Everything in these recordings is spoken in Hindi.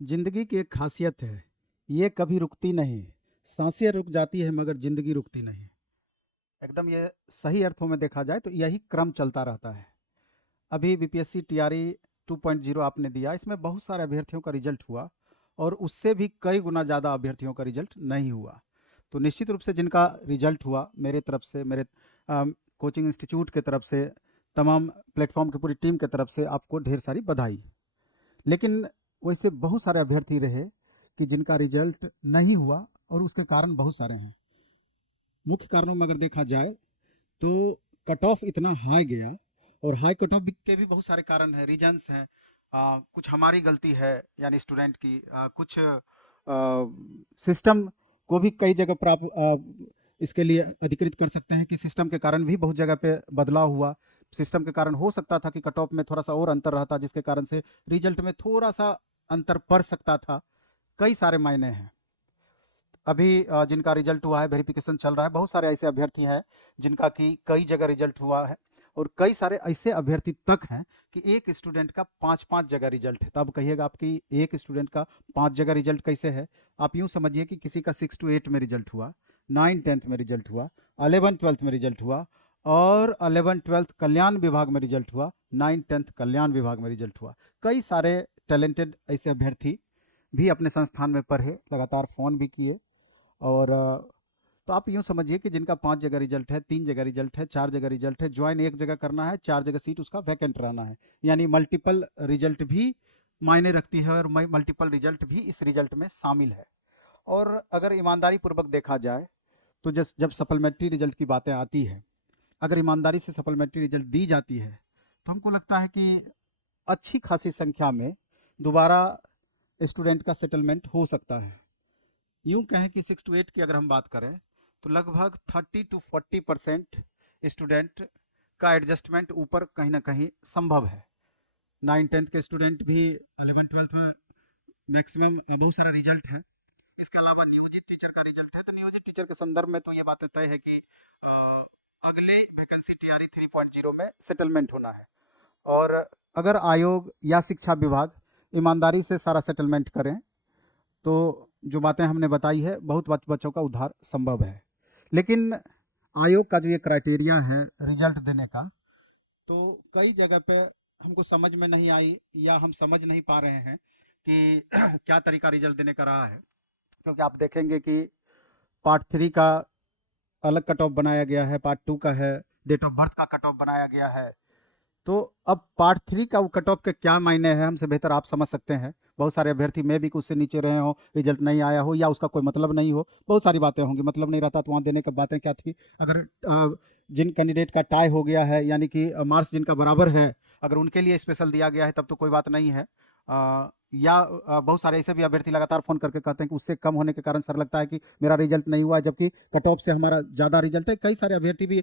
जिंदगी की एक खासियत है, ये कभी रुकती नहीं। सांसें रुक जाती है मगर जिंदगी रुकती नहीं। एकदम ये सही अर्थों में देखा जाए तो यही क्रम चलता रहता है। अभी बीपीएससी टीआरई 2.0 आपने दिया, इसमें बहुत सारे अभ्यर्थियों का रिजल्ट हुआ और उससे भी कई गुना ज़्यादा अभ्यर्थियों का रिजल्ट नहीं हुआ। तो निश्चित रूप से जिनका रिजल्ट हुआ, मेरे तरफ से, मेरे कोचिंग इंस्टीट्यूट की तरफ से, तमाम प्लेटफॉर्म की पूरी टीम की तरफ से आपको ढेर सारी बधाई। लेकिन वैसे बहुत सारे अभ्यर्थी रहे कि जिनका रिजल्ट नहीं हुआ और उसके कारण बहुत सारे हैं। मुख्य कारणों में अगर देखा जाए तो कट ऑफ इतना हाई गया, और हाई कट ऑफ के भी बहुत सारे कारण हैं, रीजंस हैं। कुछ हमारी गलती है यानी स्टूडेंट की, कुछ सिस्टम को भी कई जगह प्राप्त इसके लिए अधिकृत कर सकते हैं कि सिस्टम के कारण भी बहुत जगह पे बदलाव हुआ। सिस्टम के कारण हो सकता था कि कट ऑफ में थोड़ा सा और अंतर रहता, जिसके कारण से रिजल्ट में थोड़ा सा अंतर पड़ सकता था। कई सारे मायने हैं। अभी जिनका रिजल्ट हुआ है, वेरिफिकेशन चल रहा है, बहुत सारे ऐसे अभ्यर्थी हैं जिनका कि कई जगह रिजल्ट हुआ है, और कई सारे ऐसे अभ्यर्थी तक हैं कि एक स्टूडेंट का 5-5 जगह रिजल्ट है। तब कहिएगा आपकी एक स्टूडेंट का 5 जगह रिजल्ट कैसे है? आप यूँ समझिए कि किसी का 6 to 8 में रिजल्ट हुआ, 9-10th में रिजल्ट हुआ, 11-12th में रिजल्ट हुआ, और 11-12th कल्याण विभाग में रिजल्ट हुआ, 9-10th कल्याण विभाग में रिजल्ट हुआ। कई सारे टैलेंटेड ऐसे अभ्यर्थी भी अपने संस्थान में पढ़े, लगातार फ़ोन भी किए, और तो आप यूँ समझिए कि जिनका 5 जगह रिजल्ट है, 3 जगह रिजल्ट है, 4 जगह रिजल्ट है, ज्वाइन एक जगह करना है, 4 जगह सीट उसका वैकेंट रहना है। यानी मल्टीपल रिजल्ट भी मायने रखती है, और मल्टीपल रिजल्ट भी इस रिजल्ट में शामिल है। और अगर ईमानदारी पूर्वक देखा जाए तो जब सप्लीमेंट्री रिजल्ट की बातें आती है, अगर ईमानदारी से सप्लीमेंट्री रिजल्ट दी जाती है, तो हमको लगता है कि अच्छी खासी संख्या में दोबारा स्टूडेंट का सेटलमेंट हो सकता है। यूँ कहें कि 6 to 8 की अगर हम बात करें तो लगभग 30 to 40% स्टूडेंट का एडजस्टमेंट ऊपर कहीं ना कहीं संभव है। 9-10th के स्टूडेंट भी 11-12th में मैक्सिमम बहुत सारा रिजल्ट है। इसके अलावा नियोजित टीचर का रिजल्ट है, तो नियोजित टीचर के संदर्भ में तो ये बात तय है कि अगले वैकेंसी टीआरई 3.0 में सेटलमेंट होना है। और अगर आयोग या शिक्षा विभाग ईमानदारी से सारा सेटलमेंट करें तो जो बातें हमने बताई है, बहुत बच्चों का उद्धार संभव है। लेकिन आयोग का जो ये क्राइटेरिया है रिजल्ट देने का, तो कई जगह पे हमको समझ में नहीं आई, या हम समझ नहीं पा रहे हैं कि क्या तरीका रिजल्ट देने का रहा है। क्योंकि आप देखेंगे कि पार्ट 3 का अलग कट ऑफ बनाया गया है, पार्ट 2 का है, डेट ऑफ बर्थ का कट ऑफ बनाया गया है। तो अब पार्ट 3 का वो कट ऑफ के क्या मायने हैं, हमसे बेहतर आप समझ सकते हैं। बहुत सारे अभ्यर्थी में भी कुछ से नीचे रहे हों, रिजल्ट नहीं आया हो, या उसका कोई मतलब नहीं हो, बहुत सारी बातें होंगी। मतलब नहीं रहता तो वहाँ देने की बातें क्या थी? अगर जिन कैंडिडेट का टाई हो गया है, यानी कि मार्क्स जिनका बराबर है, अगर उनके लिए स्पेशल दिया गया है तब तो कोई बात नहीं है। या बहुत सारे ऐसे भी अभ्यर्थी लगातार फ़ोन करके कहते हैं कि उससे कम होने के कारण सर लगता है कि मेरा रिजल्ट नहीं हुआ है, जबकि कट ऑफ से हमारा ज़्यादा रिजल्ट है। कई सारे अभ्यर्थी भी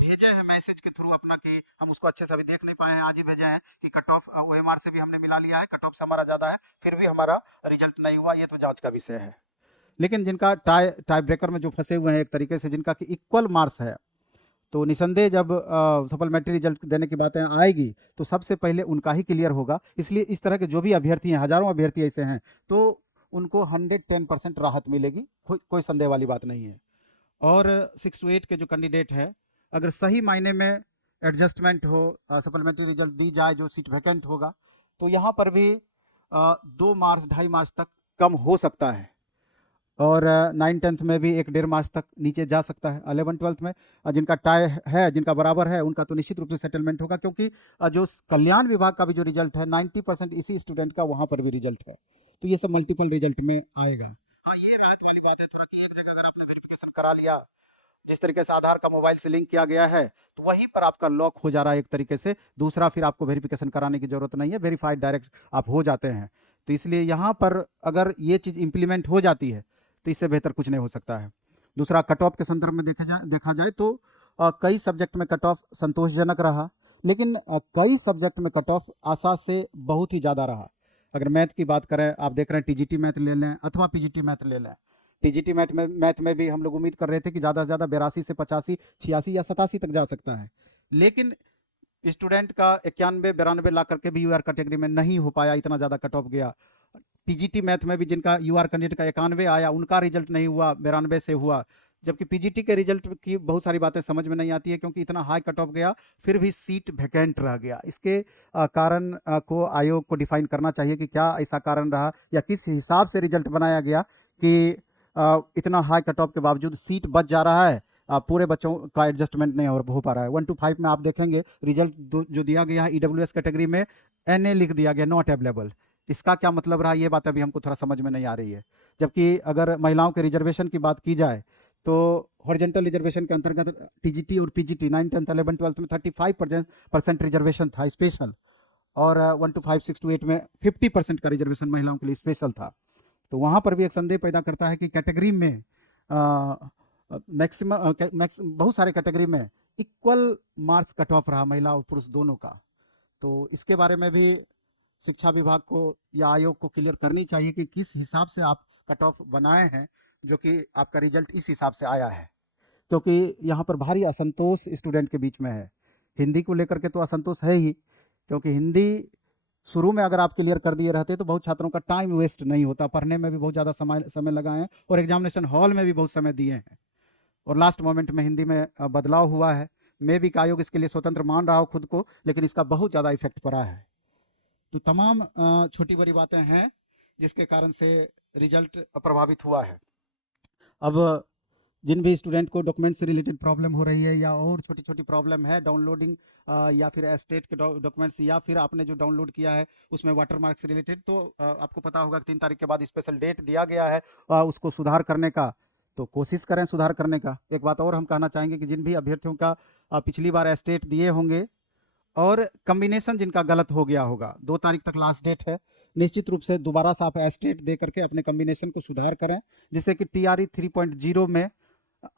भेजे हैं मैसेज के थ्रू अपना, कि हम उसको अच्छे से अभी देख नहीं पाए हैं, आज ही भेजे हैं कि कट ऑफ ओएमआर से भी हमने मिला लिया है, कट ऑफ से हमारा ज़्यादा है, फिर भी हमारा रिजल्ट नहीं हुआ। ये तो जांच का विषय है। लेकिन जिनका टाई ब्रेकर में जो फंसे हुए हैं एक तरीके से, जिनका कि इक्वल मार्क्स है, तो निसंदेह जब सप्लीमेंट्री रिजल्ट देने की बातें आएगी तो सबसे पहले उनका ही क्लियर होगा। इसलिए इस तरह के जो भी अभ्यर्थी हैं, हज़ारों अभ्यर्थी ऐसे हैं, तो उनको 110% राहत मिलेगी, कोई संदेह वाली बात नहीं है। और 6 to 8 के जो कैंडिडेट है, अगर सही मायने में एडजस्टमेंट हो, सप्लीमेंट्री रिजल्ट दी जाए, जो सीट वैकेंट होगा, तो यहाँ पर भी 2 मार्क्स 2.5 मार्क्स तक कम हो सकता है। और 9-10th में भी 1-1.5 मार्क्स तक नीचे जा सकता है। 11-12th में जिनका टाई है, जिनका बराबर है, उनका तो निश्चित रूप से सेटलमेंट होगा, क्योंकि जो कल्याण विभाग का भी जो रिजल्ट है, 90% इसी स्टूडेंट का वहाँ पर भी रिजल्ट है। तो ये सब मल्टीपल रिजल्ट में आएगा। हाँ, ये राहत वाली बात है थोड़ा, कि एक जगह अगर आपने वेरिफिकेशन करा लिया, जिस तरीके से आधार का मोबाइल से लिंक किया गया है, तो वहीं पर आपका लॉक हो जा रहा है एक तरीके से। दूसरा फिर आपको वेरिफिकेशन कराने की जरूरत नहीं है, वेरीफाइड डायरेक्ट आप हो जाते हैं। तो इसलिए यहाँ पर अगर ये चीज़ इंप्लीमेंट हो जाती है तो इससे बेहतर कुछ नहीं हो सकता है। दूसरा, कट ऑफ के संदर्भ में देखा जाए तो कई सब्जेक्ट में कट ऑफ संतोषजनक रहा, लेकिन कई सब्जेक्ट में कट ऑफ आशा से बहुत ही ज़्यादा रहा। अगर मैथ की बात करें, आप देख रहे हैं टीजीटी मैथ ले लें अथवा पीजीटी मैथ ले लें। टीजीटी मैथ में भी हम लोग उम्मीद कर रहे थे कि ज़्यादा से ज़्यादा 82 से 85, 86 या 87 तक जा सकता है। लेकिन स्टूडेंट का 91 92 ला करके भी यूआर कैटेगरी में नहीं हो पाया, इतना ज़्यादा कट ऑफ गया। पीजीटी मैथ में भी जिनका यूआर कैंडिडेट का 91 आया, उनका रिजल्ट नहीं हुआ, 92 से हुआ। जबकि पीजीटी के रिजल्ट की बहुत सारी बातें समझ में नहीं आती है, क्योंकि इतना हाई कट ऑफ गया, फिर भी सीट वैकेंट रह गया। इसके कारण को आयोग को डिफाइन करना चाहिए कि क्या ऐसा कारण रहा, या किस हिसाब से रिजल्ट बनाया गया कि इतना हाई कट ऑफ के बावजूद सीट बच जा रहा है, पूरे बच्चों का एडजस्टमेंट नहीं हो पा रहा है। 1 to 5 में आप देखेंगे रिजल्ट जो दिया गया है ईडब्ल्यूएस कैटेगरी में NA लिख दिया गया, नॉट अवेलेबल। इसका क्या मतलब रहा, ये बात अभी हमको थोड़ा समझ में नहीं आ रही है। जबकि अगर महिलाओं के रिजर्वेशन की बात की जाए तो हॉरिजेंटल रिजर्वेशन के अंतर्गत टीजीटी और पीजीटी 9, 10, 11, 12 में 35% रिजर्वेशन था स्पेशल, और 1 to 5, 6 to 8 में 50% का रिजर्वेशन महिलाओं के लिए स्पेशल था। तो वहाँ पर भी एक संदेह पैदा करता है कि कैटेगरी में मैक्सिमम बहुत सारे कैटेगरी में इक्वल मार्क्स कट ऑफ रहा महिला और पुरुष दोनों का। तो इसके बारे में भी शिक्षा विभाग को या आयोग को क्लियर करनी चाहिए कि किस हिसाब से आप कट ऑफ बनाए हैं, जो कि आपका रिजल्ट इस हिसाब से आया है। क्योंकि यहाँ पर भारी असंतोष स्टूडेंट के बीच में है। हिंदी को लेकर के तो असंतोष है ही, क्योंकि हिंदी शुरू में अगर आप क्लियर कर दिए रहते तो बहुत छात्रों का टाइम वेस्ट नहीं होता, पढ़ने में भी बहुत ज़्यादा समय लगाए हैं और एग्जामिनेशन हॉल में भी बहुत समय दिए हैं, और लास्ट मोमेंट में हिंदी में बदलाव हुआ है। मे भी आयोग इसके लिए स्वतंत्र मान रहा हो खुद को, लेकिन इसका बहुत ज़्यादा इफेक्ट पड़ा है। तो तमाम छोटी बड़ी बातें हैं जिसके कारण से रिजल्ट प्रभावित हुआ है। अब जिन भी स्टूडेंट को डॉक्यूमेंट से रिलेटेड प्रॉब्लम हो रही है, या और छोटी छोटी प्रॉब्लम है डाउनलोडिंग या फिर स्टेट के डॉक्यूमेंट्स, या फिर आपने जो डाउनलोड किया है उसमें वाटरमार्क से रिलेटेड, तो आपको पता होगा कि 3 तारीख के बाद स्पेशल डेट दिया गया है उसको सुधार करने का। तो कोशिश करें सुधार करने का। एक बात और हम कहना चाहेंगे कि जिन भी अभ्यर्थियों का पिछली बार स्टेट दिए होंगे और कम्बिनेशन जिनका गलत हो गया होगा, 2 तारीख तक लास्ट डेट है, निश्चित रूप से दोबारा से आप स्टेट दे करके अपने कम्बिनेशन को सुधार करें, जिससे कि TRE 3.0 में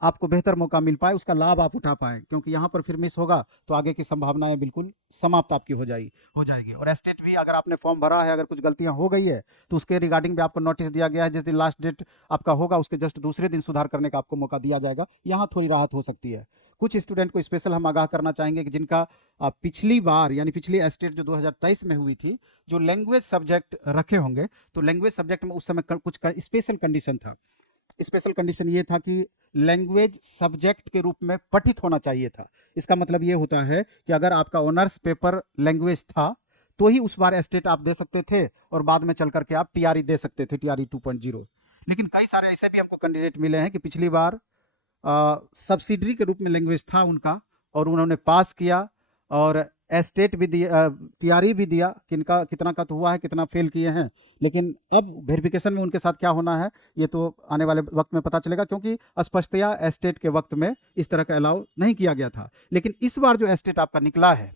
आपको बेहतर मौका मिल पाए, उसका लाभ आप उठा पाएँ। क्योंकि यहाँ पर फिर मिस होगा तो आगे की संभावनाएं बिल्कुल समाप्त आपकी हो जाएगी। और स्टेट भी अगर आपने फॉर्म भरा है, अगर कुछ गलतियाँ हो गई है तो उसके रिगार्डिंग भी आपको नोटिस दिया गया है। जिस दिन लास्ट डेट आपका होगा उसके जस्ट दूसरे दिन सुधार करने का आपको मौका दिया जाएगा। यहाँ थोड़ी राहत हो सकती है। कुछ स्टूडेंट को स्पेशल हम आगाह करना चाहेंगे कि जिनका पिछली बार यानी पिछली स्टेट जो 2023 में हुई थी, जो लैंग्वेज सब्जेक्ट रखे होंगे, तो लैंग्वेज सब्जेक्ट में उस समय कुछ स्पेशल कंडीशन था। स्पेशल कंडीशन ये था कि लैंग्वेज सब्जेक्ट के रूप में पठित होना चाहिए था। इसका मतलब ये होता है कि अगर आपका ऑनर्स पेपर लैंग्वेज था तो ही उस बार स्टेट आप दे सकते थे, और बाद में चल करके आप TRE दे सकते थे, TRE 2.0। लेकिन कई सारे ऐसे भी हमको कैंडिडेट मिले हैं कि पिछली बार सब्सिडरी के रूप में लैंग्वेज था उनका, और उन्होंने पास किया और स्टेट भी दिया, TRE भी दिया। किनका कितना का तो हुआ है, कितना फेल किए हैं, लेकिन अब वेरिफिकेशन में उनके साथ क्या होना है ये तो आने वाले वक्त में पता चलेगा, क्योंकि स्पष्टतया स्टेट के वक्त में इस तरह का अलाउ नहीं किया गया था। लेकिन इस बार जो स्टेट आपका निकला है,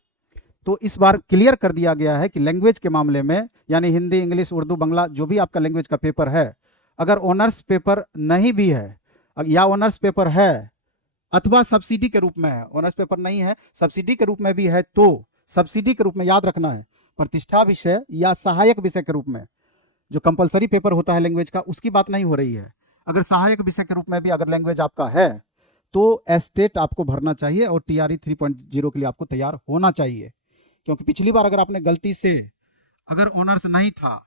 तो इस बार क्लियर कर दिया गया है कि लैंग्वेज के मामले में, यानी हिंदी, इंग्लिश, उर्दू, बांग्ला, जो भी आपका लैंग्वेज का पेपर है, अगर ऑनर्स पेपर नहीं भी है या ऑनर्स पेपर है अथवा सब्सिडी के रूप में है, ऑनर्स पेपर नहीं है सब्सिडी के रूप में भी है, तो सब्सिडी के रूप में याद रखना है प्रतिष्ठा विषय या सहायक विषय के रूप में। जो कंपलसरी पेपर होता है लैंग्वेज का, उसकी बात नहीं हो रही है। अगर सहायक विषय के रूप में भी अगर लैंग्वेज आपका है तो स्टेट आपको भरना चाहिए और TRE 3.0 के लिए आपको तैयार होना चाहिए। क्योंकि पिछली बार अगर आपने गलती से अगर ऑनर्स नहीं था,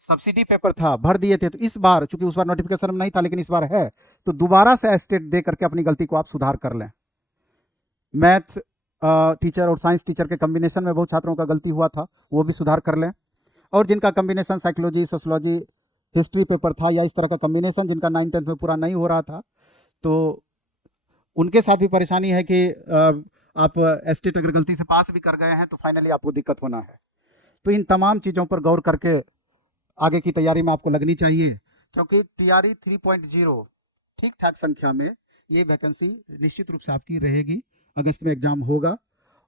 सब्सिडी पेपर था, भर दिए थे, तो इस बार चूंकि उस बार नोटिफिकेशन में नहीं था लेकिन इस बार है, तो दोबारा से स्टेट दे करके अपनी गलती को आप सुधार कर लें। मैथ टीचर और साइंस टीचर के कम्बिनेशन में बहुत छात्रों का गलती हुआ था, वो भी सुधार कर लें। और जिनका combination psychology, sociology, history paper था, या इस तरह का कम्बिनेशन जिनका 9, 10 में पूरा नहीं हो रहा था, तो उनके साथ भी परेशानी है कि आप स्टेट अगर गलती से पास भी कर गए हैं तो फाइनली आपको दिक्कत होना है। तो इन तमाम चीज़ों पर गौर करके आगे की तैयारी में आपको लगनी चाहिए, क्योंकि TRE 3.0 ठीक ठाक संख्या में ये वैकेंसी निश्चित रूप से आपकी रहेगी। अगस्त में एग्जाम होगा,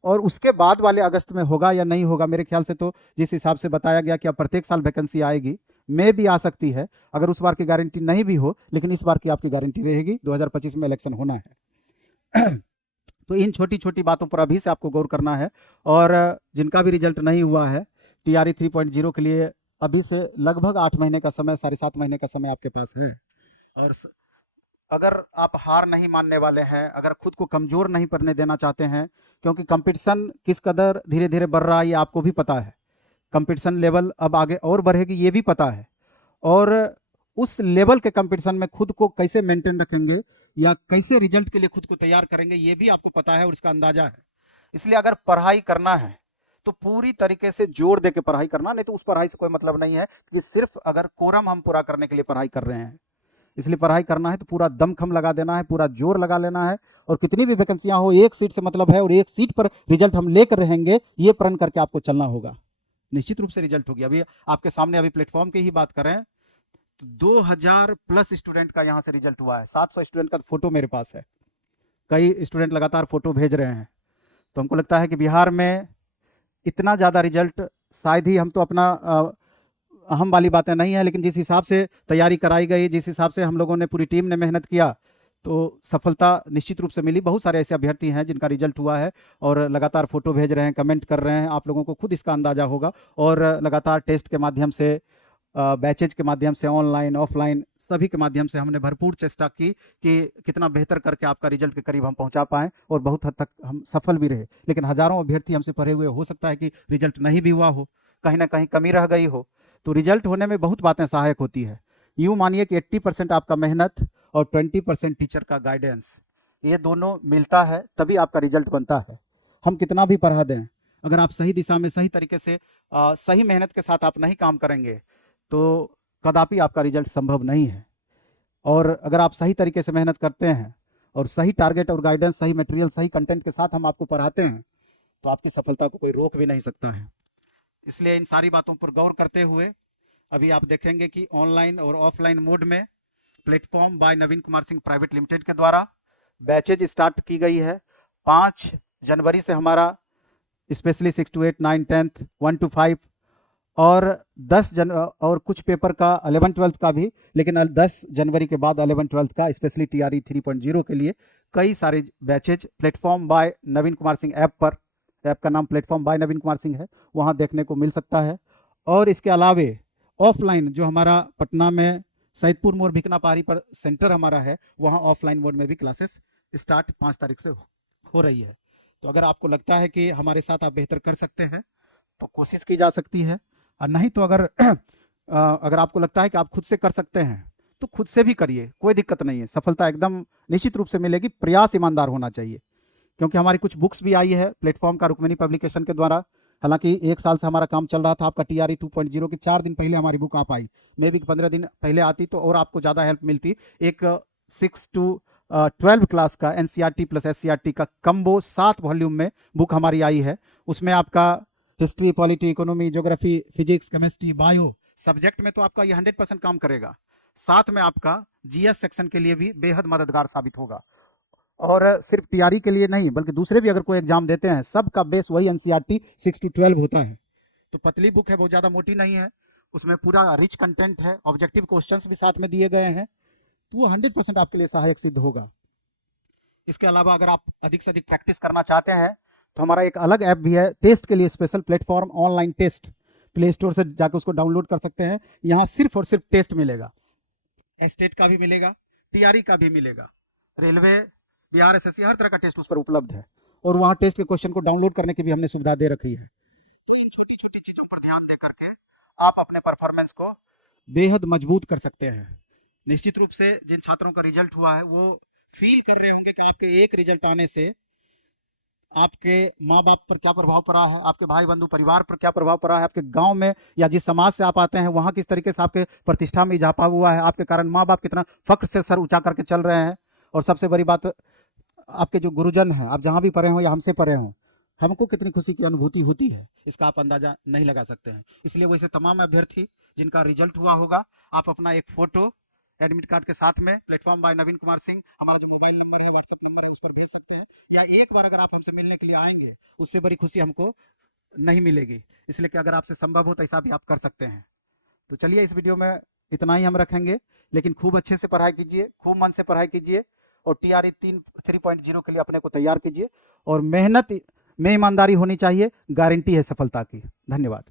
और उसके बाद वाले अगस्त में होगा या नहीं होगा, मेरे ख्याल से तो जिस हिसाब से बताया गया कि अब प्रत्येक साल वैकेंसी आएगी, में भी आ सकती है। अगर उस बार की गारंटी नहीं भी हो, लेकिन इस बार की आपकी गारंटी रहेगी। 2025 में इलेक्शन होना है। तो इन छोटी छोटी बातों पर अभी से आपको गौर करना है। और जिनका भी रिजल्ट नहीं हुआ है TRE 3.0 के लिए अभी से लगभग 8 महीने का समय, 7.5 महीने का समय आपके पास है। और अगर आप हार नहीं मानने वाले हैं, अगर खुद को कमज़ोर नहीं पड़ने देना चाहते हैं, क्योंकि कंपटीशन किस कदर धीरे धीरे बढ़ रहा है ये आपको भी पता है। कंपटीशन लेवल अब आगे और बढ़ेगी ये भी पता है। और उस लेवल के कंपटीशन में खुद को कैसे मेंटेन रखेंगे या कैसे रिजल्ट के लिए खुद को तैयार करेंगे, ये भी आपको पता है और इसका अंदाजा है। इसलिए अगर पढ़ाई करना है तो पूरी तरीके से जोर दे के पढ़ाई करना, नहीं तो उस पढ़ाई से कोई मतलब नहीं है कि सिर्फ अगर कोरम हम पूरा करने के लिए पढ़ाई कर रहे हैं। इसलिए पढ़ाई करना है तो पूरा दमखम लगा देना है, पूरा जोर लगा लेना है, और कितनी भी वैकेंसियां हो एक सीट से मतलब है और एक सीट पर रिजल्ट हम लेकर रहेंगे, ये प्रण करके आपको चलना होगा। निश्चित रूप से रिजल्ट होगी। अभी आपके सामने अभी प्लेटफॉर्म की ही बात करें तो 2000 प्लस स्टूडेंट का यहाँ से रिजल्ट हुआ है। 700 स्टूडेंट का फोटो मेरे पास है, कई स्टूडेंट लगातार फोटो भेज रहे हैं। तो हमको लगता है कि बिहार में इतना ज़्यादा रिजल्ट शायद ही, हम तो अपना अहम वाली बातें नहीं है, लेकिन जिस हिसाब से तैयारी कराई गई, जिस हिसाब से हम लोगों ने, पूरी टीम ने मेहनत किया, तो सफलता निश्चित रूप से मिली। बहुत सारे ऐसे अभ्यर्थी हैं जिनका रिजल्ट हुआ है और लगातार फोटो भेज रहे हैं, कमेंट कर रहे हैं, आप लोगों को खुद इसका अंदाजा होगा। और लगातार टेस्ट के माध्यम से, बैचेज के माध्यम से, ऑनलाइन ऑफलाइन सभी के माध्यम से हमने भरपूर चेष्टा की कि कितना बेहतर करके आपका रिजल्ट के करीब हम पहुंचा पाएं, और बहुत हद तक हम सफल भी रहे। लेकिन हजारों अभ्यर्थी हमसे पढ़े हुए, हो सकता है कि रिजल्ट नहीं भी हुआ हो, कहीं ना कहीं कमी रह गई हो। तो रिजल्ट होने में बहुत बातें सहायक होती है। यूँ मानिए कि 80% आपका मेहनत और 20% टीचर का गाइडेंस, ये दोनों मिलता है तभी आपका रिजल्ट बनता है। हम कितना भी पढ़ा दें, अगर आप सही दिशा में, सही तरीके से, सही मेहनत के साथ आप नहीं काम करेंगे तो कदापि आपका रिजल्ट संभव नहीं है। और अगर आप सही तरीके से मेहनत करते हैं और सही टारगेट और गाइडेंस, सही मटेरियल, सही कंटेंट के साथ हम आपको पढ़ाते हैं, तो आपकी सफलता को कोई रोक भी नहीं सकता है। इसलिए इन सारी बातों पर गौर करते हुए अभी आप देखेंगे कि ऑनलाइन और ऑफलाइन मोड में प्लेटफॉर्म बाय नवीन कुमार सिंह प्राइवेट लिमिटेड के द्वारा बैचेज स्टार्ट की गई है। 5 जनवरी से हमारा स्पेशली 6 to 8, 9, 10th, 1 to 5 और 10 और कुछ पेपर का 11-12 का भी, लेकिन 10 जनवरी के बाद 11-12 का स्पेशली TRE 3.0 के लिए कई सारे बैचेज प्लेटफॉर्म बाय नवीन कुमार सिंह ऐप पर, ऐप का नाम प्लेटफॉर्म बाय नवीन कुमार सिंह है, वहाँ देखने को मिल सकता है। और इसके अलावे ऑफलाइन जो हमारा पटना में सैदपुर मोड़ भिकना पहाड़ी पर सेंटर हमारा है, वहाँ ऑफलाइन मोड में भी क्लासेस स्टार्ट 5 तारीख से हो रही है। तो अगर आपको लगता है कि हमारे साथ आप बेहतर कर सकते हैं तो कोशिश की जा सकती है, और नहीं तो अगर अगर आपको लगता है कि आप खुद से कर सकते हैं तो खुद से भी करिए, कोई दिक्कत नहीं है। सफलता एकदम निश्चित रूप से मिलेगी, प्रयास ईमानदार होना चाहिए। क्योंकि हमारी कुछ बुक्स भी आई है प्लेटफॉर्म का, रुक्मिणी पब्लिकेशन के द्वारा। हालांकि 1 साल से हमारा काम चल रहा था, आपका TRE 2.0 के 4 दिन पहले हमारी बुक आप आई, मे भी 15 दिन पहले आती तो और आपको ज़्यादा हेल्प मिलती। एक 6 to 12 क्लास का NCERT प्लस SCERT का कम्बो 7 वॉल्यूम में बुक हमारी आई है। उसमें आपका history, polity, economy, geography, physics, chemistry, bio subject में तो आपका ये 100% काम करेगा। साथ में आपका GS सेक्शन के लिए भी बेहद मददगार साबित होगा। और सिर्फ TRE के लिए नहीं, बल्कि दूसरे भी अगर कोई एग्जाम देते हैं, सबका बेस वही NCERT 6 to 12 होता है। तो पतली बुक है, बहुत ज़्यादा मोटी नहीं है, उसमें पूरा रिच कंटेंट है, ऑब्जेक्टिव क्वेश्चंस भी साथ में दिए गए हैं, तो वो 100% आपके लिए सहायक सिद्ध होगा। इसके अलावा अगर आप अधिक से अधिक प्रैक्टिस करना चाहते हैं तो हमारा एक अलग ऐप भी है टेस्ट के लिए, special platform online test. Play Store से जाकर उसको डाउनलोड कर सकते हैं। यहाँ सिर्फ और सिर्फ टेस्ट मिलेगा, स्टेट का भी मिलेगा, TRE का भी मिलेगा, रेलवे, बिहार SSC, हर तरह का टेस्ट उस पर उपलब्ध है। और वहाँ टेस्ट के क्वेश्चन को डाउनलोड करने की भी हमने सुविधा दे रखी है। तो इन छोटी छोटी चीज़ों पर ध्यान दे करके आप अपने परफॉर्मेंस को बेहद मजबूत कर सकते हैं। निश्चित रूप से जिन छात्रों का रिजल्ट हुआ है वो फील कर रहे होंगे कि आपके एक रिजल्ट आने से आपके माँ बाप पर क्या प्रभाव पड़ा है, आपके भाई बंधु परिवार पर क्या प्रभाव पड़ा है, आपके गांव में या जिस समाज से आप आते हैं वहाँ किस तरीके से आपके प्रतिष्ठा में इजाफा हुआ है, आपके कारण माँ बाप कितना फख्र से सर ऊंचा करके चल रहे हैं। और सबसे बड़ी बात, आपके जो गुरुजन हैं, आप जहाँ भी पढ़े हों या हमसे पढ़े हों, हमको कितनी खुशी की अनुभूति होती है, इसका आप अंदाजा नहीं लगा सकते हैं। इसलिए वैसे तमाम अभ्यर्थी जिनका रिजल्ट हुआ होगा, आप अपना एक फोटो एडमिट कार्ड के साथ में प्लेटफॉर्म बाय नवीन कुमार सिंह, हमारा जो मोबाइल नंबर है, व्हाट्सएप नंबर है, उस पर भेज सकते हैं। या एक बार अगर आप हमसे मिलने के लिए आएंगे, उससे बड़ी खुशी हमको नहीं मिलेगी। इसलिए कि अगर आपसे संभव हो तो ऐसा भी आप कर सकते हैं। तो चलिए, इस वीडियो में इतना ही हम रखेंगे, लेकिन खूब अच्छे से पढ़ाई कीजिए, खूब मन से पढ़ाई कीजिए, और TRE 3.0 के लिए अपने को तैयार कीजिए। और मेहनत में ईमानदारी होनी चाहिए, गारंटी है सफलता की। धन्यवाद।